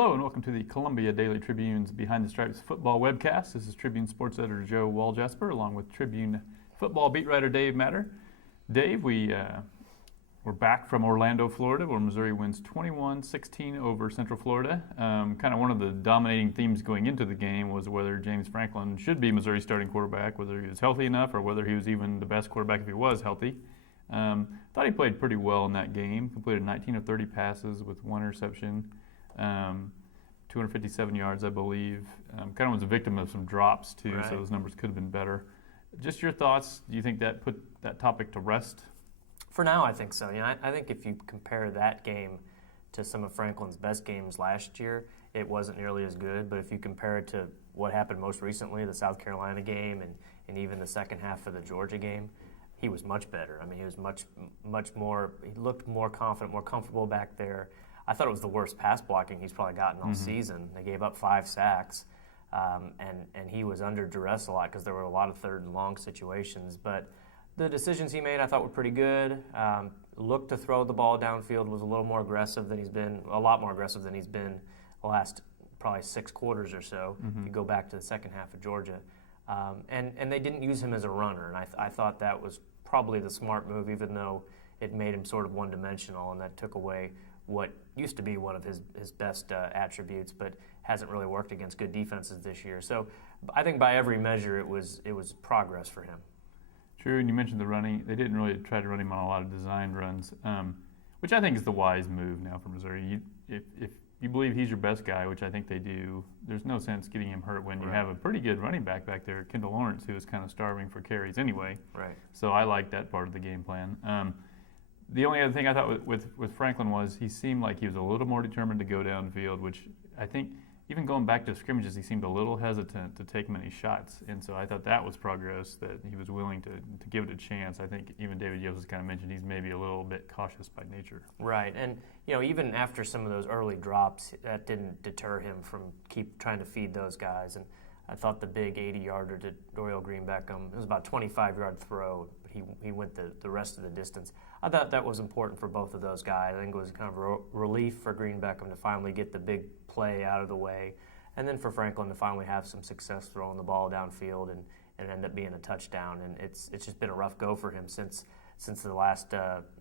Hello and welcome to the Columbia Daily Tribune's Behind the Stripes football webcast. This is Tribune sports editor Joe Waljasper along with Tribune football beat writer Dave Matter. Dave, we're back from Orlando, Florida, where Missouri wins 21-16 over Central Florida. Kind of one of the dominating themes going into the game was whether James Franklin should be Missouri's starting quarterback, whether he was healthy enough or whether he was even the best quarterback if he was healthy. Thought he played pretty well in that game, completed 19 of 30 passes with one interception. 257 yards, I believe. Kind of was a victim of some drops, too, right. So those numbers could have been better. Just your thoughts, do you think that put that topic to rest? For now, I think so. I think if you compare that game to some of Franklin's best games last year, it wasn't nearly as good. But if you compare it to what happened most recently, the South Carolina game and even the second half of the Georgia game, he was much better. I mean, he was much more, he looked more confident, more comfortable back there. I thought it was the worst pass blocking he's probably gotten all season. They gave up 5 sacks, and he was under duress a lot because there were a lot of third and long situations. But the decisions he made I thought were pretty good. Looked to throw the ball downfield, was a lot more aggressive than he's been the last probably 6 quarters or so, if you go back to the second half of Georgia. And they didn't use him as a runner, and I thought that was probably the smart move, even though it made him sort of one-dimensional, and that took away what used to be one of his best attributes, but hasn't really worked against good defenses this year. So I think by every measure it was progress for him. True, and you mentioned the running. They didn't really try to run him on a lot of designed runs, which I think is the wise move now for Missouri. If you believe he's your best guy, which I think they do, there's no sense getting him hurt when you have a pretty good running back there, Kendall Lawrence, who is kind of starving for carries anyway. Right. So I like that part of the game plan. The only other thing I thought with Franklin was he seemed like he was a little more determined to go downfield, which I think even going back to scrimmages, he seemed a little hesitant to take many shots. And so I thought that was progress, that he was willing to give it a chance. I think even David Yost has kind of mentioned he's maybe a little bit cautious by nature. Right. And, even after some of those early drops, that didn't deter him from keep trying to feed those guys. And I thought the big 80-yarder to Dorial Green-Beckham, it was about a 25-yard throw, but he went the rest of the distance. I thought that was important for both of those guys. I think it was kind of a relief for Green-Beckham to finally get the big play out of the way, and then for Franklin to finally have some success throwing the ball downfield and end up being a touchdown. And it's just been a rough go for him since the last,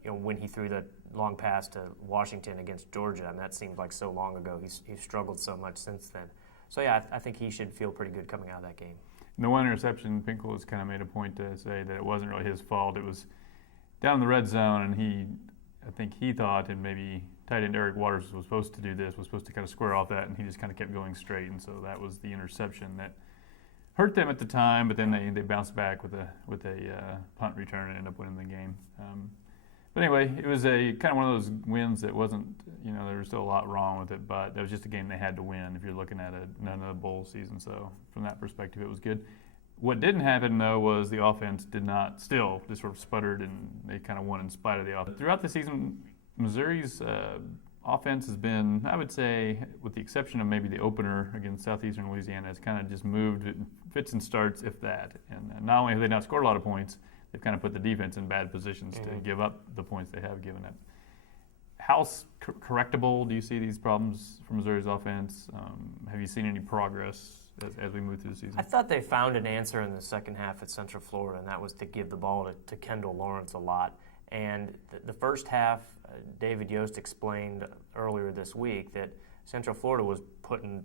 when he threw the long pass to Washington against Georgia. I mean, that seemed like so long ago. He's struggled so much since then. So, yeah, I think he should feel pretty good coming out of that game. And the one interception, Pinkel has kind of made a point to say that it wasn't really his fault. It was down in the red zone, and I think he thought, and maybe tight end Eric Waters was supposed to do this, was supposed to kind of square off that, and he just kind of kept going straight, and so that was the interception that hurt them at the time, but then they bounced back with a punt return and ended up winning the game. But anyway, it was a kind of one of those wins that wasn't, there was still a lot wrong with it, but that was just a game they had to win if you're looking at another bowl season. So from that perspective, it was good. What didn't happen, though, was the offense just sort of sputtered, and they kind of won in spite of the offense. Throughout the season, Missouri's offense has been, I would say, with the exception of maybe the opener against Southeastern Louisiana, has kind of just moved fits and starts, if that. And not only have they not scored a lot of points, they've kind of put the defense in bad positions to give up the points they have given it. How correctable do you see these problems for Missouri's offense? Have you seen any progress as we move through the season? I thought they found an answer in the second half at Central Florida, and that was to give the ball to Kendall Lawrence a lot. And the first half, David Yost explained earlier this week that Central Florida was putting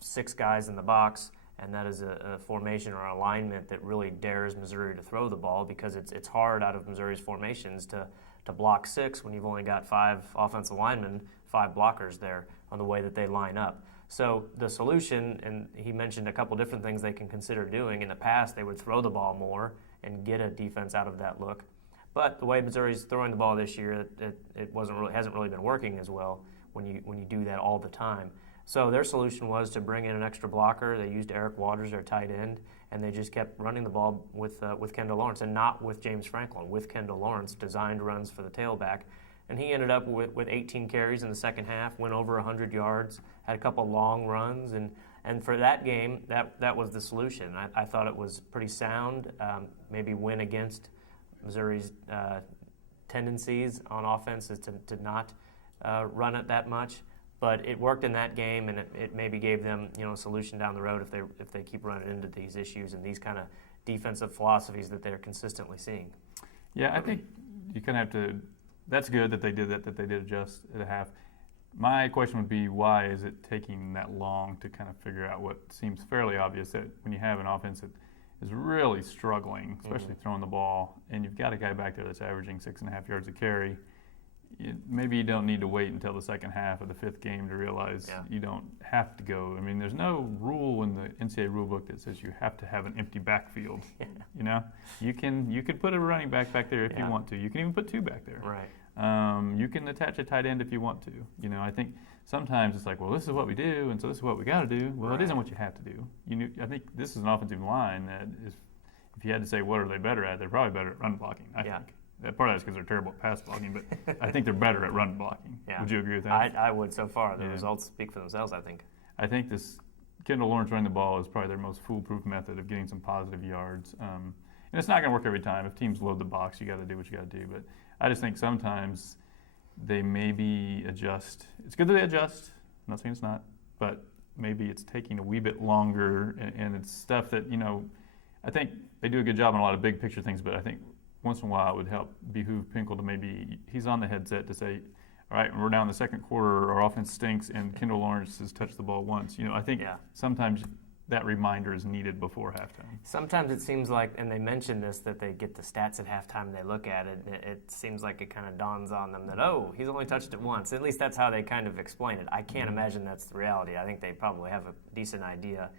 6 guys in the box, and that is a formation or alignment that really dares Missouri to throw the ball, because it's hard out of Missouri's formations to block 6 when you've only got 5 offensive linemen, 5 blockers there on the way that they line up. So the solution, and he mentioned a couple different things they can consider doing. In the past, they would throw the ball more and get a defense out of that look. But the way Missouri's throwing the ball this year, it hasn't really been working as well when you do that all the time. So their solution was to bring in an extra blocker. They used Eric Waters, their tight end, and they just kept running the ball with Kendall Lawrence, and not with James Franklin, with Kendall Lawrence, designed runs for the tailback. And he ended up with 18 carries in the second half, went over 100 yards, had a couple long runs, and for that game, that was the solution. I thought it was pretty sound, maybe win against Missouri's tendencies on offense is to not run it that much. But it worked in that game, and it maybe gave them a solution down the road if they keep running into these issues and these kind of defensive philosophies that they're consistently seeing. Yeah, I think you kind of have to. That's good that they did that they did adjust at a half. My question would be, why is it taking that long to kind of figure out what seems fairly obvious, that when you have an offense that is really struggling, especially throwing the ball, and you've got a guy back there that's averaging 6.5 yards a carry, maybe you don't need to wait until the second half of the fifth game to realize you don't have to go. I mean, there's no rule in the NCAA rulebook that says you have to have an empty backfield. You can put a running back there if you want to. You can even put two back there. Right. You can attach a tight end if you want to. I think sometimes it's like, well, this is what we do, and so this is what we got to do. Well, it isn't what you have to do. I think this is an offensive line that is, if you had to say what are they better at, they're probably better at run blocking, I think. Part of that's because they're terrible at pass blocking, but I think they're better at run blocking. Yeah. Would you agree with that? I would so far. The results speak for themselves, I think. I think this Kendall Lawrence running the ball is probably their most foolproof method of getting some positive yards. And it's not going to work every time. If teams load the box, you got to do what you got to do. But I just think sometimes they maybe adjust. It's good that they adjust. I'm not saying it's not, but maybe it's taking a wee bit longer, and it's stuff that, I think they do a good job on a lot of big picture things, but I think once in a while it would behoove Pinkel to maybe, he's on the headset to say, all right, we're now in the second quarter, our offense stinks, and Kendall Lawrence has touched the ball once. I think sometimes that reminder is needed before halftime. Sometimes it seems like, and they mentioned this, that they get the stats at halftime and they look at it, and it seems like it kind of dawns on them that, he's only touched it once. At least that's how they kind of explain it. I can't imagine that's the reality. I think they probably have a decent idea.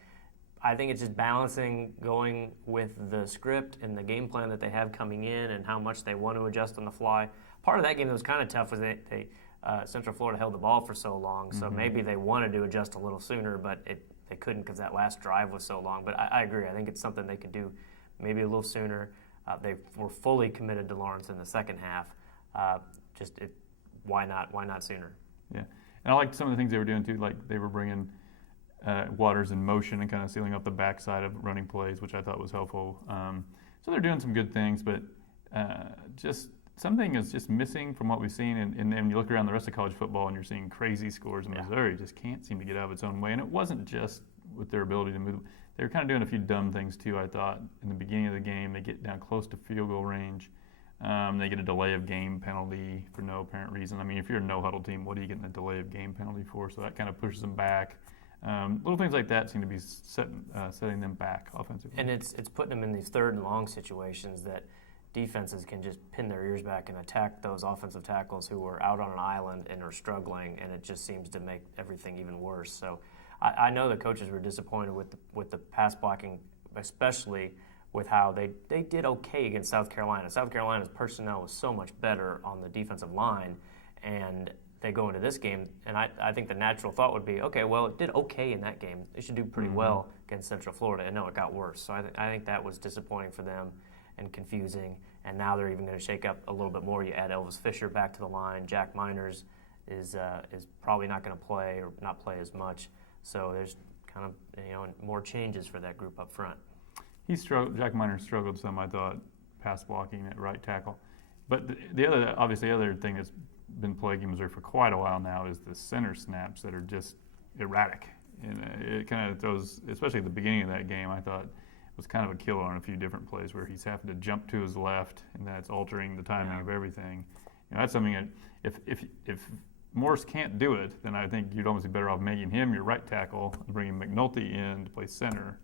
I think it's just balancing going with the script and the game plan that they have coming in and how much they want to adjust on the fly. Part of that game that was kind of tough was Central Florida held the ball for so long, so maybe they wanted to adjust a little sooner, but they couldn't because that last drive was so long. But I agree. I think it's something they could do maybe a little sooner. They were fully committed to Lawrence in the second half. Why not sooner? Yeah, and I liked some of the things they were doing too. Like they were bringing Waters in motion and kind of sealing up the backside of running plays, which I thought was helpful. So they're doing some good things, but just something is just missing from what we've seen. And when you look around the rest of college football and you're seeing crazy scores in Missouri, just can't seem to get out of its own way. And it wasn't just with their ability to move. They were kind of doing a few dumb things too, I thought. In the beginning of the game, they get down close to field goal range. They get a delay of game penalty for no apparent reason. I mean, if you're a no-huddle team, what are you getting a delay of game penalty for? So that kind of pushes them back. Little things like that seem to be setting them back offensively. And it's putting them in these third and long situations that defenses can just pin their ears back and attack those offensive tackles who are out on an island and are struggling, and it just seems to make everything even worse. So I know the coaches were disappointed with the pass blocking, especially with how they did okay against South Carolina. South Carolina's personnel was so much better on the defensive line, and they go into this game, and I think the natural thought would be, okay, well, it did okay in that game. They should do pretty well against Central Florida, and no, it got worse. So I think that was disappointing for them and confusing, and now they're even going to shake up a little bit more. You add Elvis Fisher back to the line. Jack Miners is probably not going to play or not play as much. So there's kind of more changes for that group up front. Jack Miners struggled some, I thought, pass blocking at right tackle. But the other thing that's been plaguing Missouri for quite a while now is the center snaps that are just erratic. And it kind of throws, especially at the beginning of that game, I thought was kind of a killer on a few different plays where he's having to jump to his left, and that's altering the timing of everything. That's something that if Morris can't do it, then I think you'd almost be better off making him your right tackle and bringing McNulty in to play center.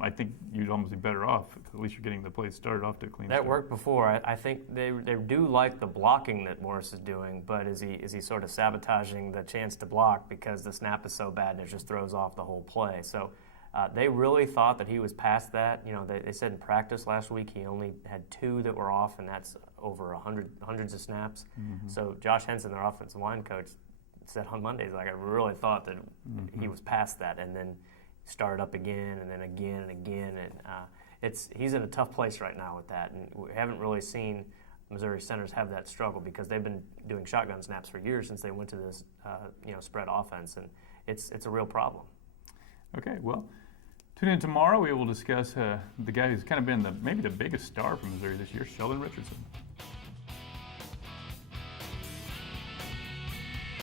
I think you'd almost be better off. At least you're getting the plays started off to a clean start. That worked before. I think they do like the blocking that Morris is doing, but is he sort of sabotaging the chance to block because the snap is so bad and it just throws off the whole play? So they really thought that he was past that. They said in practice last week he only had 2 that were off, and that's over hundreds of snaps. Mm-hmm. So Josh Henson, their offensive line coach, said on Monday, I really thought that he was past that, and then started up again and then again and again, and he's in a tough place right now with that, and we haven't really seen Missouri centers have that struggle because they've been doing shotgun snaps for years since they went to this spread offense, and it's a real problem. Okay, well, tune in tomorrow. We will discuss the guy who's kind of been maybe the biggest star for Missouri this year, Sheldon Richardson.